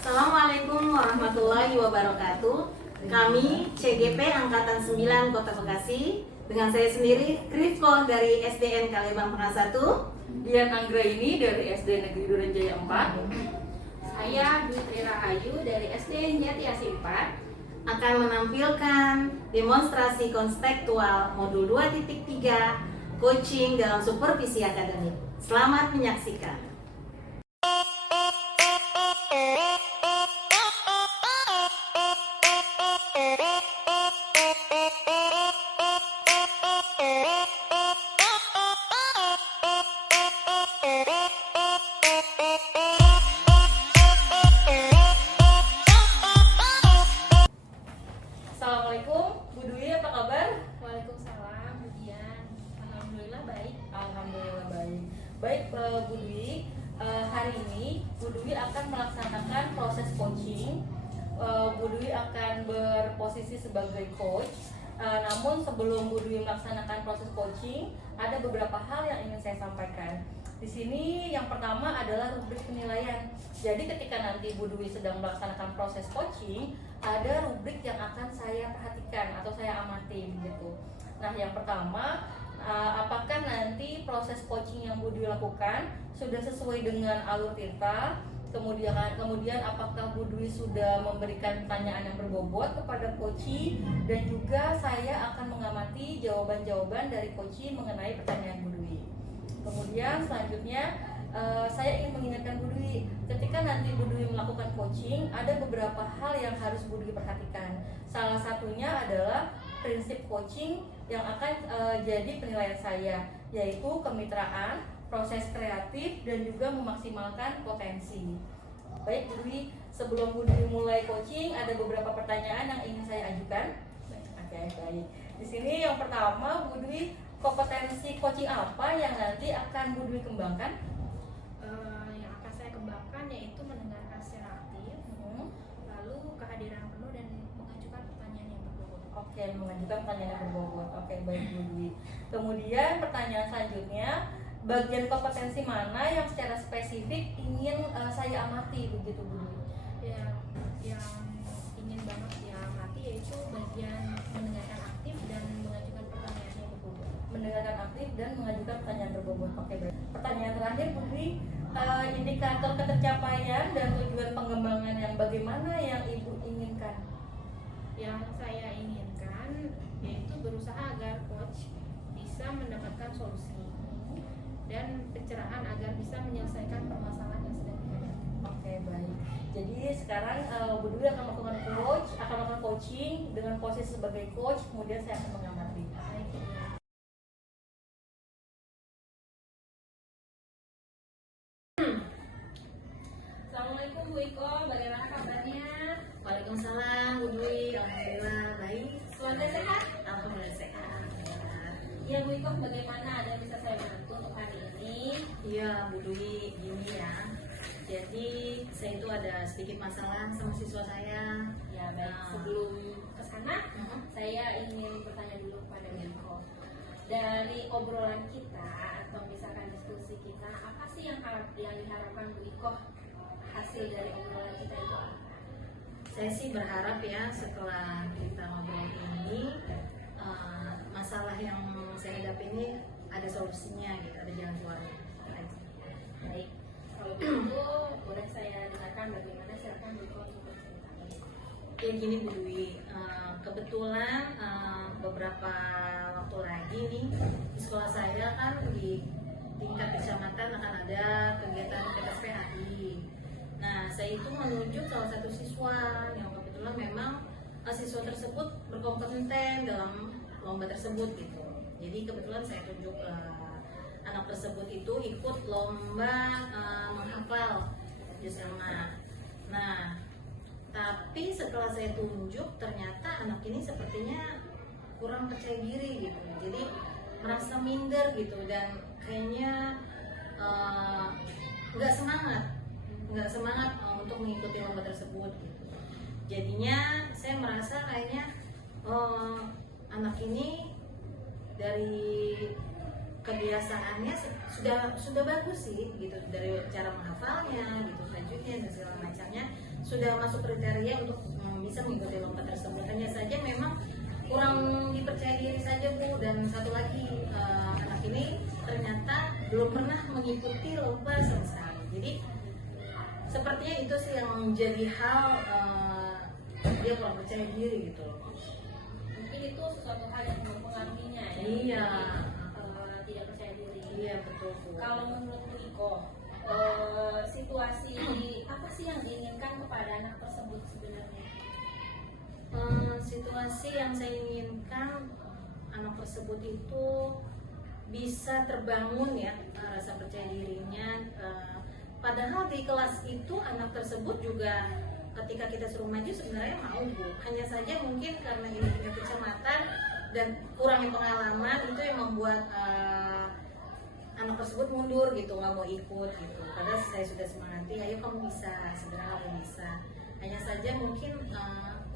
Assalamualaikum warahmatullahi wabarakatuh. Kami CGP Angkatan 9 Kota Bekasi dengan saya sendiri Krifko dari SDN Kalembang Tengah 1, Dian Anggraini dari SD Negeri Durenjaya 4. Saya Dwi Rahayu dari SDN Jati Asih 4 akan menampilkan demonstrasi konstektual modul 2.3 coaching dalam supervisi akademik. Selamat menyaksikan. Assalamualaikum, Bu Dwi, apa kabar? Waalaikumsalam, Bu Dian. Alhamdulillah baik. Alhamdulillah baik. Baik, Bu Dwi, hari ini Bu Dwi akan melaksanakan proses coaching. Bu Dwi akan berposisi sebagai coach. Namun sebelum Bu Dwi melaksanakan proses coaching, ada beberapa hal yang ingin saya sampaikan. Di sini yang pertama adalah rubrik penilaian. Jadi ketika nanti Bu Dwi sedang melaksanakan proses coaching, ada rubrik yang akan saya perhatikan atau saya amati begitu. Nah, yang pertama, apakah nanti proses coaching yang Bu Dwi lakukan sudah sesuai dengan alur tirta? Kemudian apakah Bu Dwi sudah memberikan pertanyaan yang berbobot kepada coachee, dan juga saya akan mengamati jawaban-jawaban dari coachee mengenai pertanyaan Bu Dwi. Kemudian selanjutnya saya ingin mengingatkan Bu Dwi, ketika nanti Bu Dwi melakukan coaching, ada beberapa hal yang harus Bu Dwi perhatikan. Salah satunya adalah prinsip coaching yang akan jadi penilaian saya, yaitu kemitraan, proses kreatif, dan juga memaksimalkan potensi. Baik Bu Dwi, sebelum Bu Dwi mulai coaching, ada beberapa pertanyaan yang ingin saya ajukan. Oke, baik. Di sini yang pertama, Bu Dwi, kompetensi coaching apa yang nanti akan Bu Dwi kembangkan? Yang akan saya kembangkan yaitu mendengarkan secara aktif, lalu kehadiran penuh dan mengajukan pertanyaan yang berbobot. Oke, mengajukan pertanyaan yang berbobot. Oke, baik Bu Dwi. Kemudian pertanyaan selanjutnya, bagian kompetensi mana yang secara spesifik ingin saya amati begitu Bu Dwi? Yang ingin banget saya amati yaitu bagian mendengarkan aktif dan mengajukan pertanyaan yang berbobot. Mendengarkan aktif dan mengajukan pertanyaan berbobot. Oke, baik. Pertanyaan terakhir Bu Dwi, indikator ketercapaian dan tujuan pengembangan yang bagaimana yang Ibu inginkan? Yang saya inginkan yaitu berusaha agar coach bisa mendapatkan solusi dan pencerahan agar bisa menyelesaikan permasalahan yang sedang dihadapi. Oke, baik. Jadi sekarang Bu Dwi akan melakukan coaching dengan posisi sebagai coach, kemudian saya akan mengamati. Baik. Assalamualaikum Bu Iko, bagaimana kabarnya? Waalaikumsalam Bu Dwi. Alhamdulillah baik. Keluarga sehat? Alhamdulillah sehat. Ya Bu Iko, bagaimana, ada yang bisa saya bantu untuk hari ini? Iya Bu Dwi, gini ya. Jadi saya itu ada sedikit masalah sama siswa saya. Ya baik, sebelum ke sana saya ingin bertanya dulu kepada Bu Iko. Dari obrolan kita atau misalkan diskusi kita, apa sih yang diharapkan Bu Iko hasil dari obrolan kita itu apa? Saya sih berharap ya setelah kita ngobrol ini, masalah yang saya hadapi ini ada solusinya gitu, ada jalan keluarnya. Baik, kalau begitu boleh saya dengarkan bagaimana, silakan Bu Iko untuk bercerita. Ya gini Bu Dwi, kebetulan beberapa waktu lagi nih di sekolah saya kan di tingkat kecamatan akan ada kegiatan PSPHI. Nah, saya itu menunjuk salah satu siswa yang kebetulan memang siswa tersebut berkompeten dalam lomba tersebut gitu. Jadi kebetulan saya tunjuk anak tersebut itu ikut lomba menghafal juz 5. Nah, tapi setelah saya tunjuk ternyata anak ini sepertinya kurang percaya diri gitu. Jadi merasa minder gitu dan kayaknya nggak semangat untuk mengikuti lomba tersebut gitu. Jadinya saya merasa kayaknya anak ini dari kebiasaannya sudah bagus sih gitu, dari cara menghafalnya gitu, tajwidnya dan segala macamnya. sudah masuk kriteria untuk bisa mengikuti lomba tersebut. Hanya saja memang kurang dipercaya diri saja Bu, dan satu lagi anak ini ternyata belum pernah mengikuti lomba sama sekali. Jadi sepertinya itu sih yang menjadi hal dia kurang percaya diri gitu loh. Mungkin itu sesuatu hal yang mempengaruhinya ya. Iya. Tidak percaya diri. Iya betul Bu. Kalau menurut Bu Iko, situasi apa sih yang diinginkan kepada anak tersebut sebenarnya? Situasi yang saya inginkan anak tersebut itu bisa terbangun ya rasa percaya dirinya. Padahal di kelas itu anak tersebut juga ketika kita suruh maju sebenarnya mau Bu. Hanya saja mungkin karena ini tingkat kecamatan dan kurangnya pengalaman itu yang membuat anak tersebut mundur gitu, nggak mau ikut gitu. Padahal saya sudah semangati, ayo kamu bisa, sebenarnya kamu bisa. Hanya saja mungkin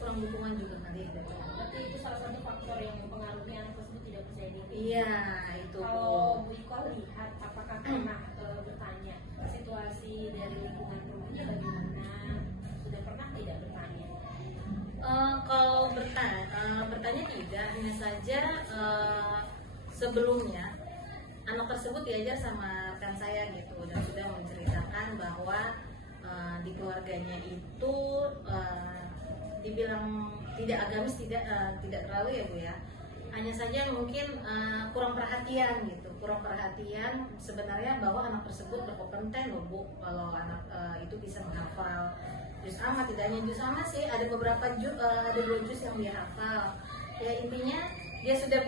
kurang dukungan juga kali ya. Berarti itu salah satu faktor yang mempengaruhi anak tersebut tidak percaya diri. Iya itu Bu. Kalau Bu Iko lihat, apakah pernah bertanya situasi dari lingkungan rumahnya bagaimana? Sudah pernah tidak bertanya? Kalau bertanya tidak, hanya saja sebelumnya anak tersebut diajar sama rekan saya gitu, dan sudah menceritakan bahwa di keluarganya itu dibilang tidak agamis, tidak terlalu ya Bu ya. Hanya saja mungkin kurang perhatian gitu, kurang perhatian sebenarnya bahwa anak tersebut berkompeten loh Bu. Kalau anak itu bisa menghafal juz amma, tidak hanya juz amma sih, ada beberapa juz, ada 2 juz yang dia hafal. Ya intinya dia sudah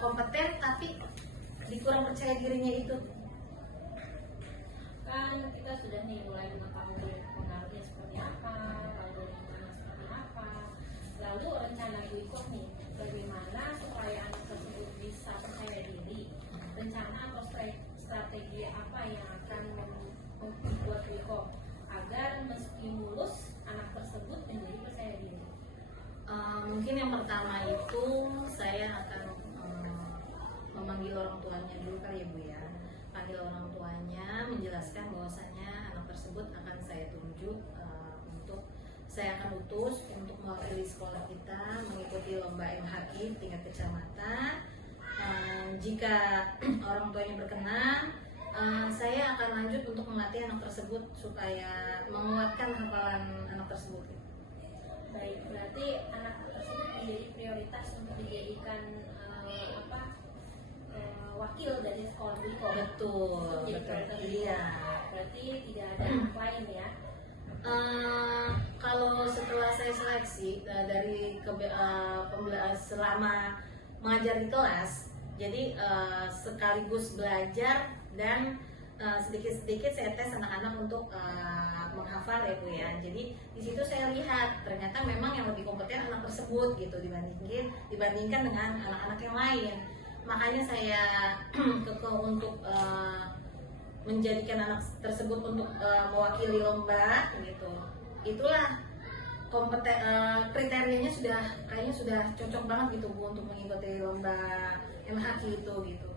kompeten tapi dikurang percaya dirinya itu. Kan kita sudah nih mulai mengetahui pengaruhnya seperti apa, lalu lingkungan seperti apa, lalu rencana Bu Iko nih bagaimana supaya anak tersebut bisa percaya diri, rencana atau strategi apa yang akan membuat Bu Iko agar menstimulus anak tersebut menjadi percaya diri. Mungkin yang pertama itu saya akan memanggil orang tuanya dulu kali ya Bu ya. Panggil orang tuanya, menjelaskan bahwasanya anak tersebut akan saya tunjuk untuk saya akan utus untuk mewakili sekolah kita mengikuti lomba MHQ tingkat kecamatan. Jika orang tuanya berkenan, saya akan lanjut untuk melatih anak tersebut supaya menguatkan hafalan anak tersebut. Baik, berarti anak tersebut menjadi prioritas untuk dijadikan wakil dari sekolah Bu Iko. Betul, Jadi betul. prioritas Bu Iko. Iya. Berarti tidak ada anak lain ya. Kalau setelah saya seleksi dari selama mengajar di kelas, jadi sekaligus belajar dan sedikit-sedikit saya tes anak-anak untuk menghafal ya Bu ya. Jadi di situ saya lihat ternyata memang yang lebih kompeten anak tersebut gitu dibandingkan dengan anak-anak yang lain. Makanya saya kekeh untuk menjadikan anak tersebut untuk mewakili lomba gitu. Itulah kriterianya kayaknya sudah cocok banget gitu Bu untuk mengikuti lomba MHQ itu gitu.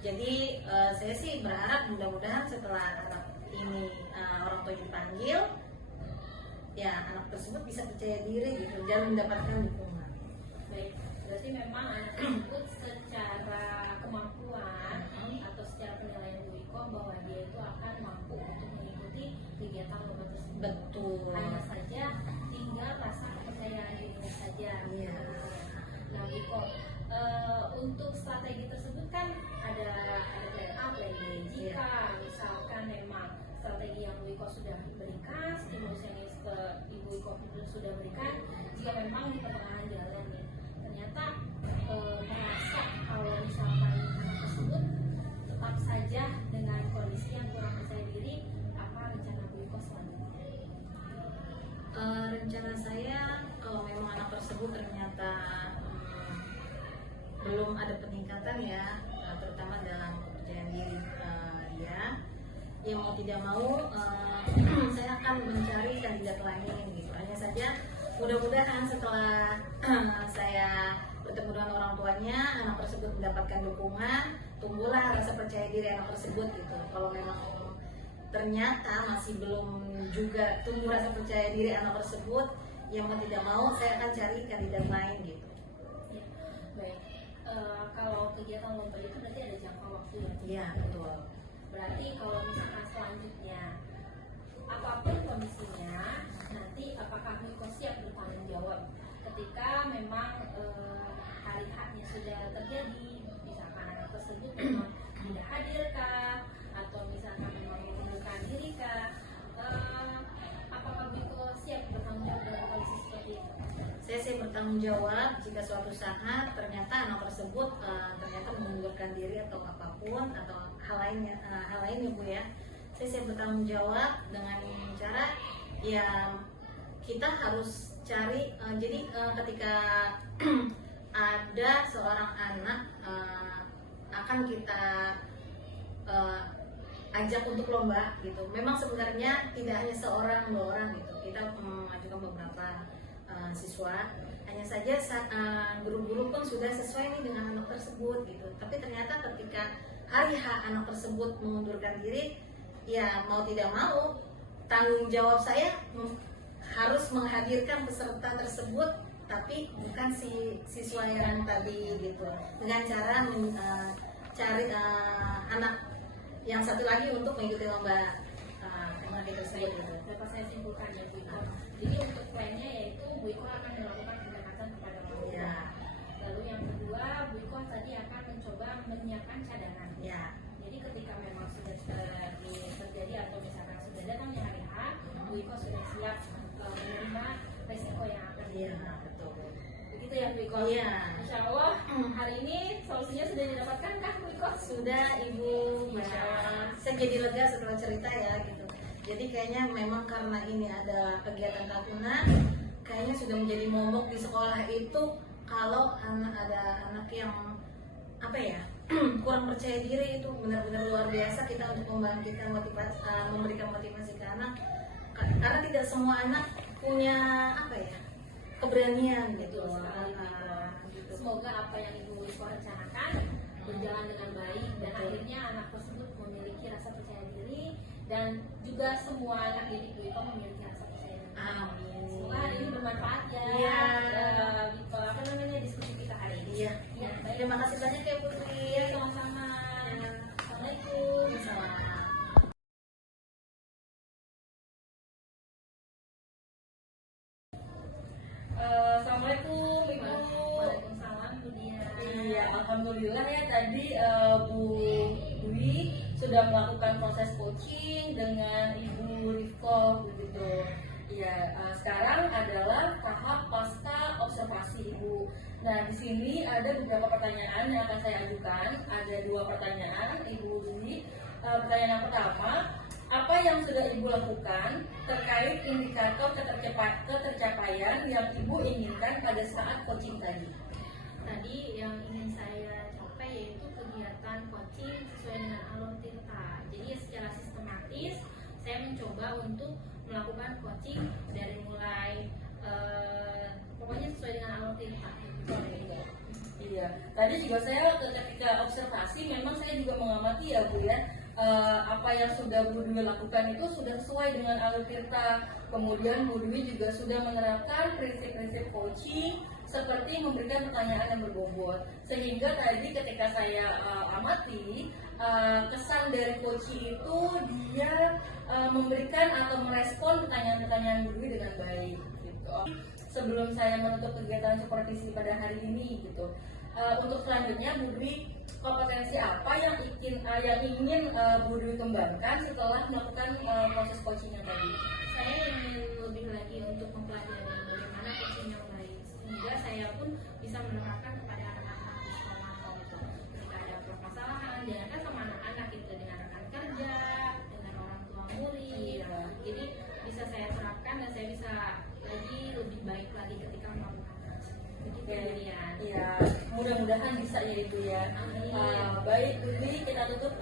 Jadi saya sih berharap mudah-mudahan setelah anak ini orang tua dipanggil, ya anak tersebut bisa percaya diri gitu dan mendapatkan dukungan. Baik, berarti memang anak tersebut secara kemampuan atau secara penilaian Bu Iko bahwa dia itu akan mampu untuk mengikuti kegiatan lomba tersebut. Betul. Hanya saja tinggal rasa kepercayaan dirinya saja. Iya. Nah Bu Iko, untuk strategi tersebut kan ada plan A, plan B. Jika misalkan memang strategi yang Bu Iko sudah berikan, stimulus yang Ibu Iko sudah berikan, jika memang di pertengahan jalan nih ternyata merasa kalau misalkan anak tersebut tetap saja dengan kondisi yang kurang percaya diri, apa rencana Bu Iko selanjutnya? Rencana saya kalau memang anak tersebut ternyata belum ada peningkatan ya, terutama dalam kepercayaan diri dia, ya mau tidak mau saya akan mencari kandidat lain gitu. Hanya saja mudah-mudahan setelah saya bertemu dengan orang tuanya, anak tersebut mendapatkan dukungan, tumbuhlah rasa percaya diri anak tersebut gitu. Kalau memang ternyata masih belum juga tumbuh rasa percaya diri anak tersebut, yang mau tidak mau saya akan cari kandidat lain gitu. Ya, baik. Kalau kegiatan lomba itu berarti ada jangka waktu ya? Iya betul. Berarti kalau misalkan selanjutnya apapun kondisinya, nanti apakah Wiko siap bertanggung jawab ketika memang hari haknya sudah terjadi, misalkan anak tersebut memang tidak hadir kah, atau misalkan memang mengundurkan diri kah, apakah Wiko siap bertanggung jawab dalam kondisi seperti itu? Saya siap bertanggung jawab jika suatu saat ternyata anak tersebut ternyata mengundurkan diri atau apapun atau hal lainnya Bu ya. Saya siap bertanggung jawab dengan cara ya kita harus cari jadi ketika ada seorang anak akan kita ajak untuk lomba gitu. Memang sebenarnya tidak hanya seorang dua orang gitu. Kita mengajukan beberapa siswa. Hanya saja guru-guru pun sudah sesuai nih dengan anak tersebut gitu. Tapi ternyata ketika hari H anak tersebut mengundurkan diri, ya mau tidak mau tanggung jawab saya harus menghadirkan peserta tersebut, tapi bukan si siswa yang tadi gitu. Dengan cara cari anak yang satu lagi untuk mengikuti lomba tersebut gitu. Dapat saya simpulkan ya Bu Iko. Jadi untuk plannya yaitu Bu Iko akan melakukan pendekatan kepada orang tua. Ya. Lalu yang kedua, Bu Iko tadi akan mencoba menyiapkan cadangan. Ya. Jadi ketika memang sudah terjadi atau misalkan sudah datangnya hari H, Bu Iko sudah siap menerima resiko yang akan Iya, diterima. betul. Begitu ya Bu Iko? Iya. Insya Allah hari ini solusinya sudah didapatkan kah Bu Iko? Sudah Ibu, Masya Allah. Saya jadi lega setelah cerita ya gitu. Jadi kayaknya memang karena ini ada kegiatan tahunan, kayaknya sudah menjadi momok di sekolah itu kalau ada anak yang apa ya kurang percaya diri, itu benar-benar luar biasa kita untuk membangkitkan motivasi, memberikan motivasi ke anak karena tidak semua anak punya apa ya keberanian gitu. Gitu. Semoga apa yang Ibu Wiko rencanakan berjalan dengan baik dan akhirnya anak tersebut memiliki rasa percaya diri dan juga semua anak didik Bu Iko memiliki rasa percaya diri. Amin. Semoga hari ini bermanfaat ya. Iya. Gitu. Apa namanya diskusi kita hari ini? Iya. Ya, baik. Terima kasih banyak ya Putri. Iya, sama-sama. Assalamualaikum. Salam. Assalamualaikum Ibu. Waalaikumsalam Bu Dia. Iya, alhamdulillah ya tadi Bu Dwi sudah melakukan proses coaching dengan Ibu Rifko begitu. Iya, sekarang adalah tahap pasca observasi Ibu. Nah, di sini ada beberapa pertanyaan yang akan saya ajukan. Ada 2 pertanyaan Ibu Dwi. Pertanyaan yang pertama, apa yang sudah Ibu lakukan terkait indikator ketercapaian yang Ibu inginkan pada saat coaching tadi? Tadi yang ingin saya capai yaitu kegiatan coaching sesuai dengan alur tirta. Jadi secara sistematis saya mencoba untuk melakukan coaching dari mulai pokoknya sesuai dengan alur tirta. Iya, tadi juga saya ketika observasi memang saya juga mengamati ya Bu ya, apa yang sudah Bu Dwi lakukan itu sudah sesuai dengan alur tirta. Kemudian Bu Dwi juga sudah menerapkan prinsip-prinsip coaching seperti memberikan pertanyaan yang berbobot. Sehingga tadi ketika saya amati kesan dari coaching itu dia memberikan atau merespon pertanyaan-pertanyaan Bu Dwi dengan baik gitu. Sebelum saya menutup kegiatan supervisi pada hari ini gitu, untuk selanjutnya Bu Dwi, kompetensi apa yang ingin Bu Dwi kembangkan setelah melakukan proses coaching yang tadi? Saya ingin lebih lagi untuk mempelajari bagaimana coaching yang baik sehingga saya pun bisa menerapkan kepada anak-anak di sekolah gitu. Ketika ada permasalahan, jangan sama anak-anak itu dengan rekan kerja, dengan orang tua murid. Jadi bisa saya terapkan dan saya bisa lagi lebih baik lagi ketika melakukan begitu ya. Iya, mudah-mudahan bisa ya Ibu ya. Amin. Baik Bu Dwi, kita tutup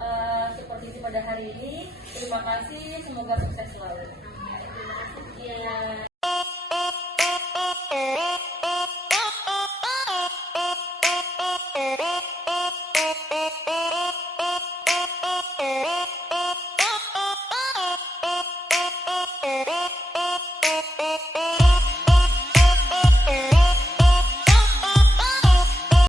supervisi pada hari ini. Terima kasih, semoga sukses selalu. Terima kasih dia. Eh